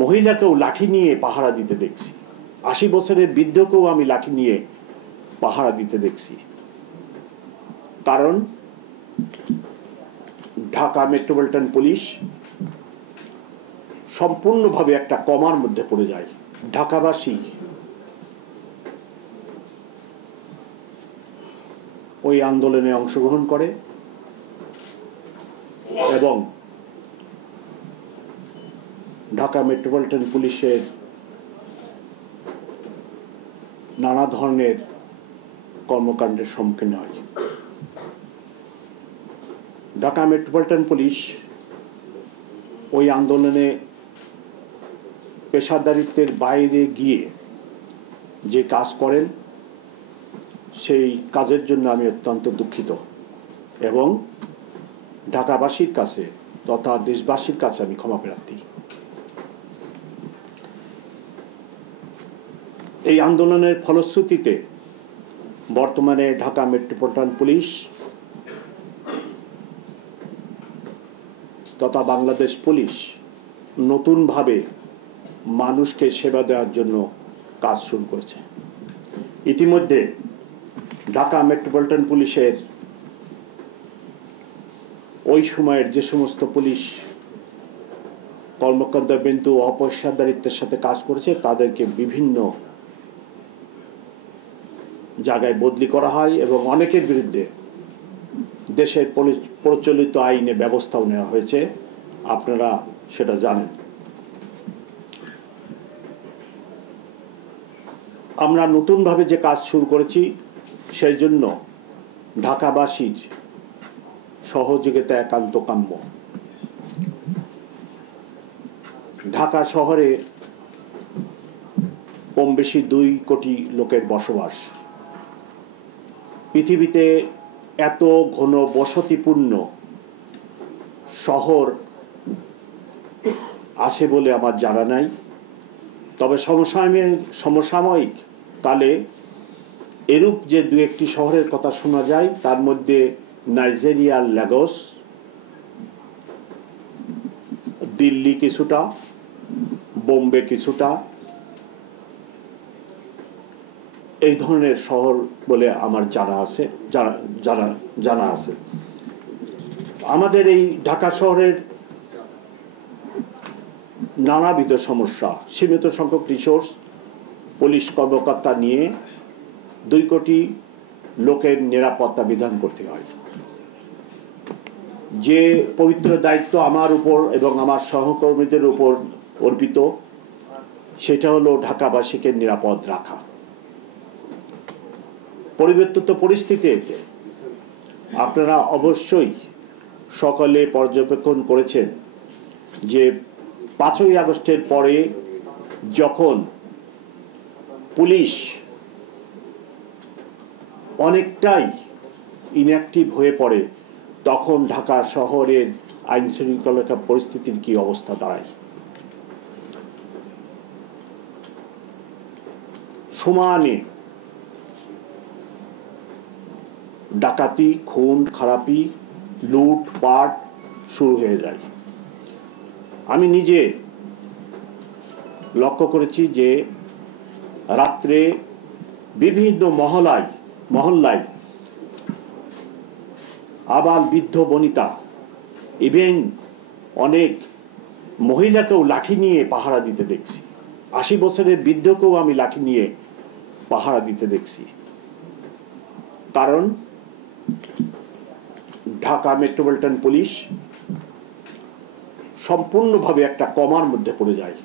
মহিলাকেও লাঠি নিয়ে পাহারা দিতে দেখছি, ৮০ বছরের বৃদ্ধকেও আমি লাঠি নিয়ে পাহারা দিতে দেখছি। কারণ ঢাকা মেট্রোপলিটন পুলিশ সম্পূর্ণভাবে একটা কমার মধ্যে পড়ে যায়। ঢাকাবাসী ওই আন্দোলনে অংশগ্রহণ করে এবং ঢাকা মেট্রোপলিটন পুলিশের নানা ধরনের কর্মকাণ্ডের সম্মুখীন হয়। ঢাকা মেট্রোপলিটন পুলিশ ওই আন্দোলনে পেশাদারিত্বের বাইরে গিয়ে যে কাজ করেন সেই কাজের জন্য আমি অত্যন্ত দুঃখিত এবং ঢাকাবাসীর কাছে তথা দেশবাসীর কাছে আমি ক্ষমা প্রার্থী। এই আন্দোলনের ফলশ্রুতিতে বর্তমানে ঢাকা মেট্রোপলিটন পুলিশ তথা বাংলাদেশ পুলিশ নতুনভাবে মানুষকে সেবা দেওয়ার জন্য কাজ শুরু করেছে। ইতিমধ্যে ঢাকা মেট্রোপলিটন পুলিশের ওই সময়ের যে সমস্ত পুলিশ কর্মকর্তা বিন্দু অপেশাদারিত্বের সাথে কাজ করেছে তাদেরকে বিভিন্ন জায়গায় বদলি করা হয় এবং অনেকের বিরুদ্ধে দেশের প্রচলিত আইনে ব্যবস্থাও নেওয়া হয়েছে, আপনারা সেটা জানেন। আমরা নতুনভাবে যে কাজ শুরু করেছি সেই জন্য ঢাকাবাসীর সহযোগিতা একান্ত কাম্য। ঢাকা শহরে কম বেশি ২ কোটি লোকের বসবাস। পৃথিবীতে এত ঘন বসতিপূর্ণ শহর আছে বলে আমার জানা নাই। তবে সমসাময়িক কালে এরূপ যে ২-১টি শহরের কথা শোনা যায় তার মধ্যে নাইজেরিয়ার লাগোস, দিল্লি কিছুটা, বোম্বে কিছুটা, এই ধরনের শহর বলে আমার জানা আছে। আমাদের এই ঢাকা শহরের নানাবিধ সমস্যা, সীমিত সংখ্যক রিসোর্স, পুলিশ কর্মকর্তা নিয়ে ২ কোটি লোকের নিরাপত্তা বিধান করতে হয়। যে পবিত্র দায়িত্ব আমার উপর এবং আমার সহকর্মীদের উপর অর্পিত সেটা হলো ঢাকাবাসীকে নিরাপদ রাখা। পরিবর্তিত পরিস্থিতিতে আপনারা অবশ্যই সকলে পর্যবেক্ষণ করেছেন যে ৫ই আগস্টের পরে যখন পুলিশ অনেকটাই ইনঅ্যাক্টিভ হয়ে পড়ে তখন ঢাকা শহরের আইন শৃঙ্খলা পরিস্থিতির কি অবস্থা দাঁড়ায়। সমানে ডাকাতি, খুন খারাপি, লুটপাট শুরু হয়ে যায়। আমি নিজে লক্ষ্য করেছি যে রাত্রে বিভিন্ন মহল্লায় আবাল বৃদ্ধ বনিতা ইভেন অনেক মহিলাকেও লাঠি নিয়ে পাহারা দিতে দেখছি, ৮০ বছরের বৃদ্ধকেও আমি লাঠি নিয়ে পাহারা দিতে দেখছি। কারণ ঢাকা মেট্রোপলিটন পুলিশ সম্পূর্ণভাবে একটা কমার মধ্যে পড়ে যায়।